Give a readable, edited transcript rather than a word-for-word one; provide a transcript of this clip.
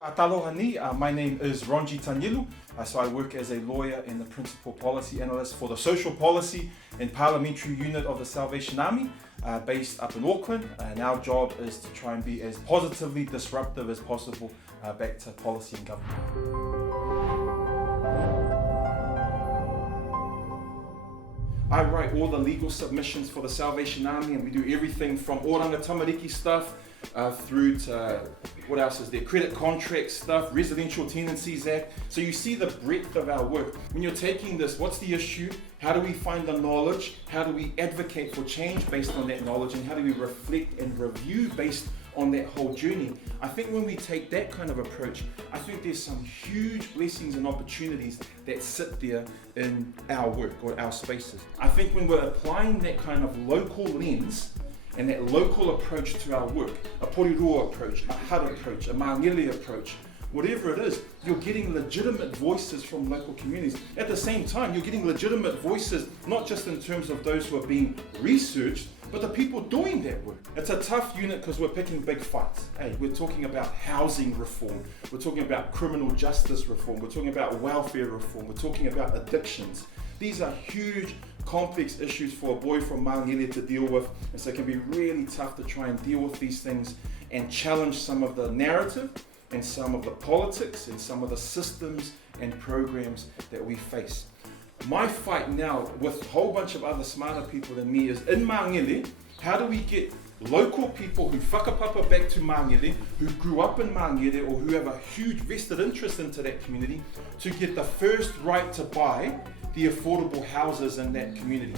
Aloha ni, my name is Ronji Tanielu, so I work as a lawyer and the Principal Policy Analyst for the Social Policy and Parliamentary Unit of the Salvation Army, based up in Auckland, and our job is to try and be as positively disruptive as possible back to policy and government. I write all the legal submissions for the Salvation Army, and we do everything from oranga tamariki stuff through to, what else is there, credit contract stuff, Residential Tenancies Act. So you see the breadth of our work. When you're taking this, what's the issue? How do we find the knowledge? How do we advocate for change based on that knowledge? And how do we reflect and review based on that whole journey? I think when we take that kind of approach, I think there's some huge blessings and opportunities that sit there in our work or our spaces. I think when we're applying that kind of local lens and that local approach to our work, a porirua approach, a hut approach, a maangele approach, whatever it is, you're getting legitimate voices from local communities. At the same time, you're getting legitimate voices, not just in terms of those who are being researched, but the people doing that work. It's a tough unit because we're picking big fights. Hey, we're talking about housing reform, we're talking about criminal justice reform, we're talking about welfare reform, we're talking about addictions. These are huge, complex issues for a boy from Maangele to deal with, and so it can be really tough to try and deal with these things and challenge some of the narrative and some of the politics and some of the systems and programs that we face. My fight now with a whole bunch of other smarter people than me is in Maangele, how do we get local people who whakapapa back to Maangele, who grew up in Maangele or who have a huge vested interest into that community to get the first right to buy the affordable houses in that community.